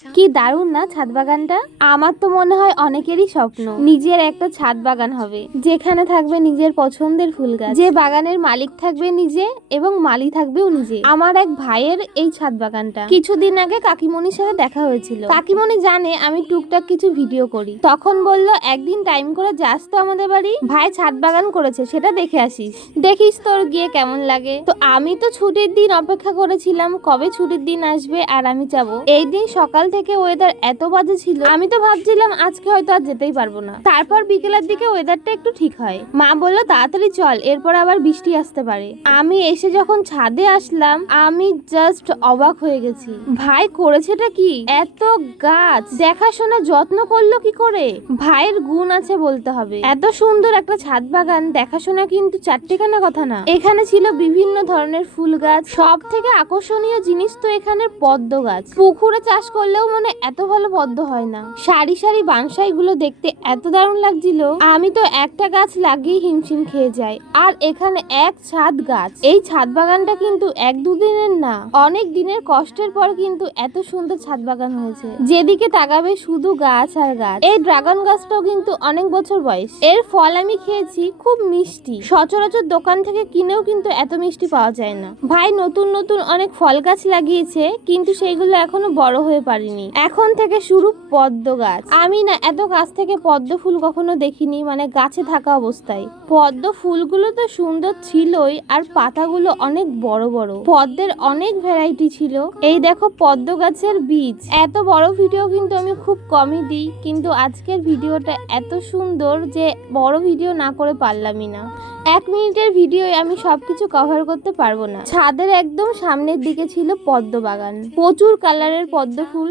কি দারুণ না ছাদ বাগানটা? আমার তো মনে হয় অনেকেরই স্বপ্ন। নিজের একটা ছাদ বাগান হবে, যেখানে থাকবে নিজের পছন্দের ফুল গাছ। যে বাগানের মালিক থাকবে নিজে এবং মালি থাকবেও নিজে। আমার এক ভাইয়ের এই ছাদ বাগানটা। কিছুদিন আগে কাকিমণির সাথে দেখা হয়েছিল। কাকিমণি জানে আমি টুকটাক কিছু ভিডিও করি। তখন বলল, একদিন টাইম করে যাস তো আমাদের বাড়ি। ভাই ছাদ বাগান করেছে, সেটা দেখে আসিস। দেখিস তোর গিয়ে কেমন লাগে। তো আমি তো ছুটির দিন অপেক্ষা করেছিলাম, কবে ছুটির দিন আসবে আর আমি যাব। এই দিন সকাল থেকে ওয়েদার এত বাজে ছিল, আমি তো ভাবছিলাম আজকে হয়তো আর যেতেই পারব না। তারপর বিকেলের দিকে ওয়েদারটা একটু ঠিক হয়। মা বলল, তাড়াতাড়ি চল, এরপর আবার বৃষ্টি আসতে পারে। আমি এসে যখন ছাদে আসলাম, আমি জাস্ট অবাক হয়ে গেছি। ভাই, করেছেটা কি? এত গাছ, দেখাশোনা যত্ন করল কি করে? ভাইয়ের গুণ আছে বলতে হবে। এত সুন্দর একটা ছাদ বাগান, দেখাশোনা কিন্তু চারটেখানা কথা না। এখানে ছিল বিভিন্ন ধরনের ফুল গাছ সব থেকে আকর্ষণীয় জিনিস তো এখানে পদ্ম গাছ। পুকুরে চাষ করলেও মনে এত ভালো পদ্ম হয় না। সারি সারি বানসাই গুলো দেখতে এত দারুণ লাগছিল। আমি তো একটা গাছ লাগিয়ে হিমশিম খেয়ে যাই। আর এখানে এক ছাদ গাছ। এই ছাদ বাগানটা কিন্তু এক দুদিনের না, অনেক দিনের কষ্টের পর কিন্তু এত সুন্দর ছাদ বাগান হয়েছে। যেদিকে তাকাবে শুধু গাছ আর গাছ। এই ড্রাগন গাছটাও কিন্তু অনেক বছর বয়স। এর ফল আমি খেয়েছি, খুব মিষ্টি। সচরাচর দোকান থেকে কিনেও কিন্তু এত মিষ্টি পাওয়া যায় না। ভাই নতুন নতুন অনেক ফল গাছ লাগিয়েছে, কিন্তু সেইগুলো এখনও বড় হয়ে পারেনি। এখন থেকে শুরু পদ্ম গাছ। আমি না এত গাছ থেকে পদ্ম ফুল কখনো দেখিনি মানে গাছে থাকা অবস্থায়। পদ্ম ফুলগুলো তো সুন্দর ছিলই, আর পাতাগুলো অনেক বড় বড়। পদ্মের অনেক ভ্যারাইটি ছিল। এই দেখো পদ্ম গাছের বীজ। এত বড় ভিডিও কিন্তু আমি খুব কমই দিই, কিন্তু আজকের ভিডিওটা এত সুন্দর যে বড় ভিডিও না করে পারলামই না। এক মিনিটের ভিডিও আমি সবকিছু কভার করতে পারব না। ছাদের একদম সামনের দিকে ছিল পদ্ম বাগান। প্রচুর কালারের পদ্ম ফুল।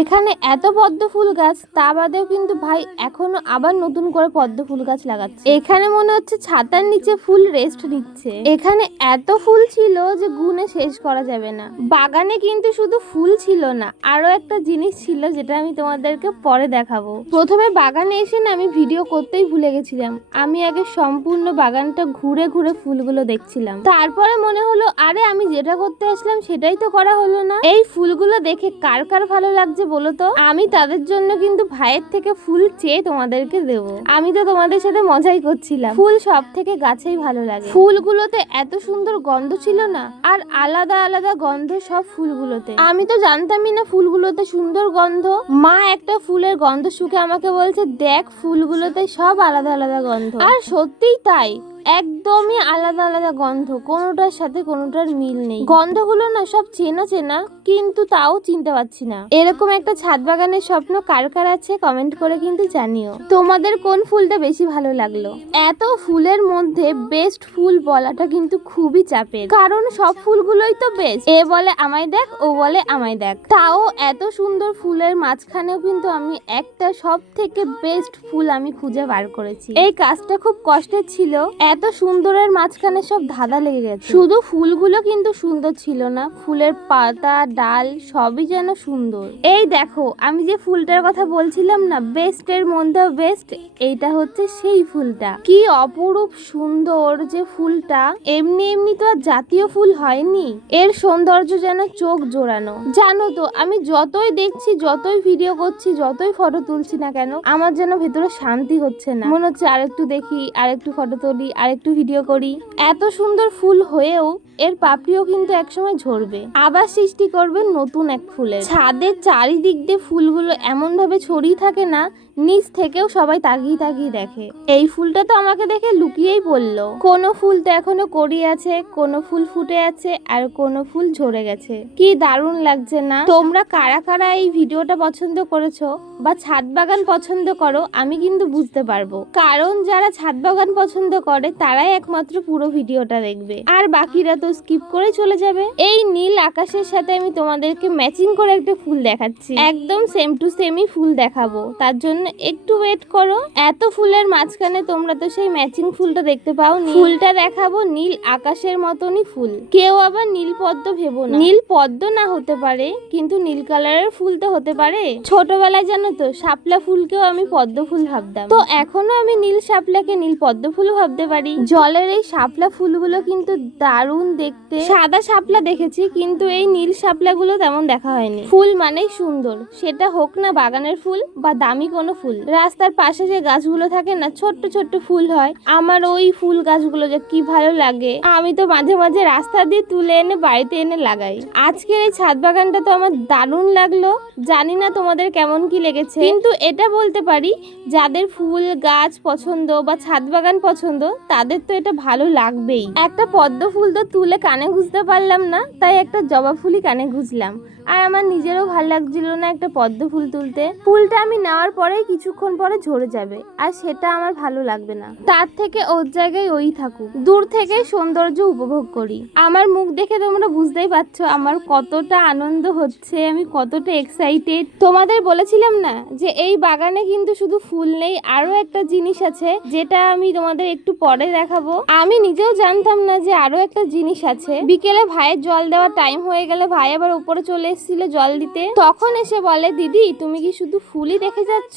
এখানে এত পদ্ম ফুল গাছ, তা বাদেও কিন্তু ভাই এখনও আবার নতুন করে পদ্ম ফুল গাছ লাগাচ্ছে। এখানে মনে হচ্ছে ছাতার নিচে ফুল রেস্ট নিচ্ছে। এখানে এত ফুল ছিল যে গুনে শেষ করা যাবে না। বাগানে কিন্তু শুধু ফুল ছিল না আরও একটা জিনিস ছিল যেটা আমি তোমাদেরকে পরে দেখাবো। প্রথমে বাগানে এসে না আমি ভিডিও করতেই ভুলে গেছিলাম। আমি আগে সম্পূর্ণ বাগানটা ঘুরে ঘুরে ফুলগুলো দেখছিলাম। তারপরে মনে হলো, আরে আমি যেটা করতে আসলাম সেটাই তো করা হলো না। এই ফুলগুলো দেখে কার কার ভালো লাগছে বলো তো? আমি তাদের জন্য কিন্তু ভাইয়ের থেকে ফুল চেয়ে তোমাদেরকে দেবো। আমি তো তোমাদের সাথে মজাই করছিলাম। ফুল সব থেকে গাছেই ভালো লাগে। ফুলগুলোতে এত সুন্দর গন্ধ ছিল না, আর আলাদা আলাদা গন্ধ সব ফুলগুলোতে। আমি তো জানতামই না ফুলগুলোতে সুন্দর গন্ধ। মা একটা ফুলের গন্ধ শুকে আমাকে বলছে, দেখ, ফুলগুলোতে সব আলাদা আলাদা গন্ধ। আর সত্যিই তাই। একদমই আলাদা আলাদা গন্ধ, কোনোটার সাথে কোনোটার মিল নেই। গন্ধগুলো না সব চেনা চেনা, কিন্তু তাও চিনতে পারছি না। এরকম একটা ছাদ বাগানের স্বপ্ন কার কার আছে কমেন্ট করে কিন্তু জানিও। তোমাদের কোন ফুলটা বেশি ভালো লাগল? এত ফুলের মধ্যে বেস্ট ফুল বলাটা কিন্তু খুবই চাপের। কারণ সব ফুলগুলোই তো বেস্ট। এ বলে আমায় দেখ, ও বলে আমায় দেখ। তাও এত সুন্দর ফুলের মাঝখানেও কিন্তু আমি একটা সব থেকে বেস্ট ফুল আমি খুঁজে বার করেছি। এই কাজটা খুব কষ্টের ছিল। এত সুন্দরের মাঝখানে সব ধাঁধা লেগে গেছে। শুধু ফুলগুলো কিন্তু সুন্দর ছিল না ফুলের পাতা ডাল সবই যেন সুন্দর। এই দেখো আমি যে ফুলটার কথা বলছিলাম না বেস্টের মধ্যে বেস্ট এইটা হচ্ছে সেই ফুলটা। কি অপরূপ সুন্দর যে ফুলটা এমনি এমনি তো আর জাতীয় ফুল হয়নি। এর সৌন্দর্য যেন চোখ জোড়ানো। জানো তো আমি যতই দেখছি যতই ভিডিও করছি যতই ফটো তুলছি না কেন আমার যেন ভেতরে শান্তি হচ্ছে না। মনে হচ্ছে আরেকটু দেখি আরেকটু ফটো তুলি আরেকটু ভিডিও করি। এত সুন্দর ফুল হয়েও এর পাপড়িও কিন্তু একসময় ঝরবে। আবার সৃষ্টি করবে নতুন এক ফুলের। ছাদের চারিদিক দিয়ে ফুলগুলো এমন ভাবে ছড়িয়ে থাকে না নিচ থেকেও সবাই তাকিয়ে তাকিয়ে দেখে। এই ফুলটা তো আমাকে দেখে লুকিয়েই পড়ল। কোনো ফুল তো এখনও করি আছে, কোনো ফুল ফুটে আছে, আর কোনো ফুল ঝরে গেছে। কি দারুণ লাগছে না? তোমরা কারা কারা এই ভিডিওটা পছন্দ করেছ বা ছাদ বাগান পছন্দ করো, আমি কিন্তু বুঝতে পারব। কারণ যারা ছাদ বাগান পছন্দ করে, তারাই একমাত্র পুরো ভিডিওটা দেখবে। আর বাকিরা তো স্কিপ করে চলে যাবে। এই নীল আকাশের সাথে আমি তোমাদেরকে ম্যাচিং করে একটা ফুল দেখাচ্ছি। একদম সেম টু সেমই ফুল দেখাবো। তার জন্য একটু ওয়েট করো। এত ফুলের মাঝখানে তোমরা তো সেই ম্যাচিং ফুলটা দেখতে পাও ফুলটা দেখাবো নীল আকাশের মতনই ফুল। কেউ আবার নীল পদ্ম ভেবো না। নীল পদ্ম না হতে পারে, কিন্তু নীল কালারের ফুল তো হতে পারে। ছোটবেলায় জানো তো, শাপলা ফুলকেও আমি পদ্ম ফুল ভাবতাম। তো এখনও আমি নীল শাপলাকে নীল পদ্ম ফুল ভাবতে পারি। জলের এই শাপলা ফুলগুলো কিন্তু দারুণ দেখতে। সাদা শাপলা দেখেছি, কিন্তু এই নীল শাপলাগুলো তেমন দেখা হয়নি। ফুল মানেই সুন্দর। সেটা হোক না বাগানের ফুল বা দামি কোনো ফুল। রাস্তার পাশে যে গাছগুলো থাকে না, ছোট্ট ছোট্ট ফুল হয়, আমার ওই ফুল গাছগুলো যে কি ভালো লাগে। আমি তো মাঝে মাঝে রাস্তা দিয়ে তুলে এনে বাড়িতে এনে লাগাই। আজকের এই ছাদ বাগানটা তো আমার দারুণ লাগল। জানি না তোমাদের কেমন কি লেগেছে। কিন্তু এটা বলতে পারি, যাদের ফুল গাছ পছন্দ বা ছাদ বাগান পছন্দ, তাদের তো এটা ভালো লাগবেই। একটা পদ্ম ফুল তো তুলে কানে গুঁজতে পারলাম না, তাই একটা জবা ফুলই কানে গুঁজলাম আর আমার নিজেরও ভালো লাগছিল না একটা পদ্ম ফুল তুলতে। ফুলটা আমি নেওয়ার পরে কিছুক্ষণ পরে ঝরে যাবে, আর সেটা আমার ভালো লাগবে না। তার থেকে ওর জায়গায় ওই থাকুক। দূর থেকে সৌন্দর্য উপভোগ করি। আমার মুখ দেখে তোমরা বুঝতেই পারছ আমার কতটা আনন্দ হচ্ছে, আমি কতটা এক্সাইটেড তোমাদের বলেছিলাম না যে এই বাগানে কিন্তু শুধু ফুল নেই আরও একটা জিনিস আছে যেটা আমি তোমাদের একটু পরে দেখাবো। আমি নিজেও জানতাম না যে আরও একটা জিনিস আছে। বিকেলে ভাইয়ের জল দেওয়ার টাইম হয়ে গেলে ভাই আবার উপরে চলে এসেছিল জল দিতে। তখন এসে বলে, দিদি, তুমি কি শুধু ফুলই দেখে যাচ্ছ?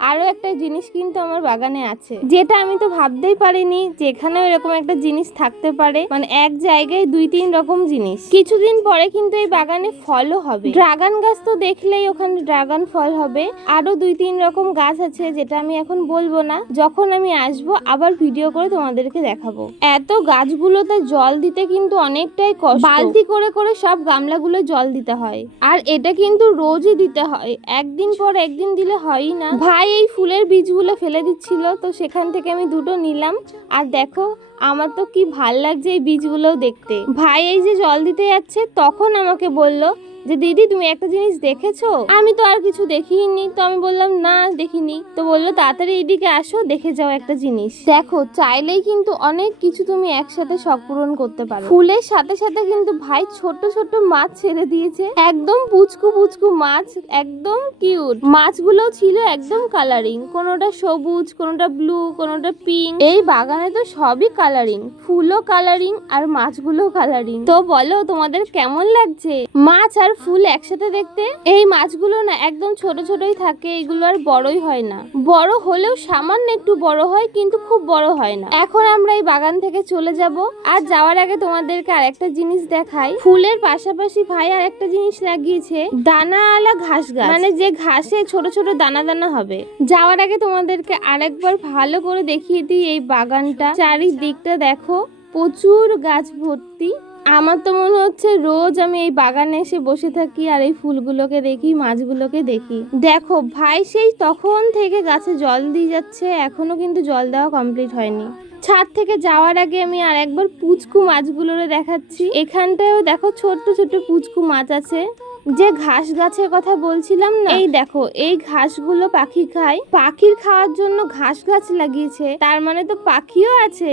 আরও একটা জিনিস কিন্তু আমার বাগানে আছে। যেটা আমি তো ভাবতেই পারিনি যে এখানেও এরকম একটা জিনিস থাকতে পারে। মানে এক জায়গায় দুই, তিন রকম জিনিস। কিছুদিন পরে কিন্তু এই বাগানে ফলও হবে। ড্রাগন গাছ তো দেখলেই ওখানে ড্রাগন ফল হবে। আরও দুই, তিন রকম গাছ আছে যেটা আমি এখন বলব না। যখন আমি আসব, আবার ভিডিও করে তোমাদেরকে দেখাবো। এত গাছগুলোতে জল দিতে কিন্তু অনেকটাই কষ্ট। বালতি করে করে সব গামলাগুলো জল দিতে হয়। আর এটা কিন্তু রোজই দিতে হয়। একদিন পর একদিন দিলে হয়ই না। ভাই এই ফুলের বীজগুলো ফেলে দিচ্ছিল। তো সেখান থেকে আমি দুটো নিলাম। আর দেখো, আমার তো কি ভালো লাগছে এই বীজগুলো দেখতে। ভাই এই যে জল দিতে যাচ্ছে, তখন আমাকে বলল যে দিদি তুমি একটা জিনিস দেখেছ? আমি তো আর কিছু দেখিনি। তো আমি বললাম, না দেখিনি। তো বলল, তাড়াতাড়ি এদিকে আসো, দেখে যাও একটা জিনিস। দেখো, চাইলেই কিন্তু অনেক কিছু তুমি একসাথে শখ পূরণ করতে পারো। ফুলের সাথে সাথে কিন্তু ভাই ছোট ছোট মাছ ছেড়ে দিয়েছে। একদম পুচকু পুচকু মাছ, একদম কিউট। মাছগুলো ছিল একদম কালারিং কোনোটা সবুজ, কোনোটা ব্লু কোনোটা পিঙ্ক এই বাগানে তো সবই কালারিং ফুলও কালারিং আর মাছগুলো কালারিং তো বলো, তোমাদের কেমন লাগছে? মাছ আর ফুল একসাথে দেখতে, এই মাছগুলো না একদম ছোট ছোটই থাকে, এগুলো আর বড়ই হয় না। বড় হলেও সামান্য একটু বড় হয়, কিন্তু খুব বড় হয় না। এখন আমরা এই বাগান থেকে চলে যাব, আর যাওয়ার আগে তোমাদেরকে আর একটা জিনিস দেখাই। ফুলের পাশাপাশি ভাই আর একটা জিনিস লাগিয়েছে, দানা আলা ঘাস গাছ। মানে যে ঘাসে ছোট ছোট দানা দানা হবে। যাওয়ার আগে তোমাদেরকে আরেকবার ভালো করে দেখিয়ে দিই এই বাগানটা। চারিদিকটা দেখো। প্রচুর গাছ ভর্তি। আমার তো মনে হচ্ছে রোজ আমি এই বাগানে এসে বসে থাকি আর এই ফুলগুলোকে দেখি, মাছগুলোকে দেখি। দেখো, ভাই সেই তখন থেকে গাছে জল দিয়ে যাচ্ছে, এখনও কিন্তু জল দেওয়া কমপ্লিট হয়নি। ছাদ থেকে যাওয়ার আগে আমি আর একবার পুচকু মাছগুলোরে দেখাচ্ছি। এখানটায়ও দেখো ছোট্ট ছোট্ট পুচকু মাছ আছে। যে ঘাস গাছের কথা বলছিলাম না? এই দেখো, এই ঘাসগুলো পাখি খায়। পাখির খাওয়ার জন্য ঘাস গাছ লাগিয়েছে, তার মানে তো পাখিও আছে।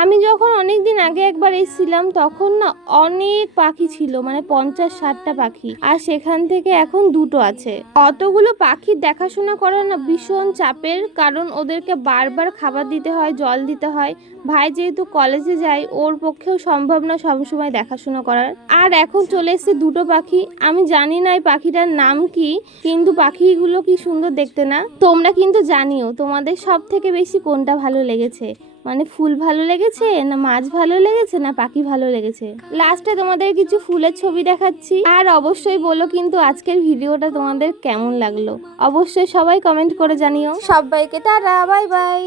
আমি যখন অনেক দিন আগে একবার এসেছিলাম, তখন না অনেক পাখি ছিল মানে পঞ্চাশ ষাটটা পাখি, আর সেখান থেকে এখন দুটো আছে। অতগুলো পাখির দেখাশোনা করা না ভীষণ চাপের, কারণ ওদেরকে বারবার খাবার দিতে হয়, জল দিতে হয়। ভাই যেহেতু কলেজে যায়, ওর পক্ষেও সম্ভব না সবসময় দেখাশোনা করার। আর এখন চলে এসেছে দুটো পাখি, আমি জানি না এই পাখিটার নাম কি, কিন্তু পাখিগুলো কি সুন্দর দেখতে না? তোমরা কিন্তু জানিও তোমাদের সব থেকে বেশি কোনটা ভালো লেগেছে? মানে ফুল ভালো লেগেছে না মাছ ভালো লেগেছে না পাখি ভালো লেগেছে? লাস্টে তোমাদের কিছু ফুলের ছবি দেখাচ্ছি। আর অবশ্যই বলো কিন্তু আজকের ভিডিওটা তোমাদের কেমন লাগল? অবশ্যই সবাই কমেন্ট করে জানিও। সবাইকে টাটা বাই বাই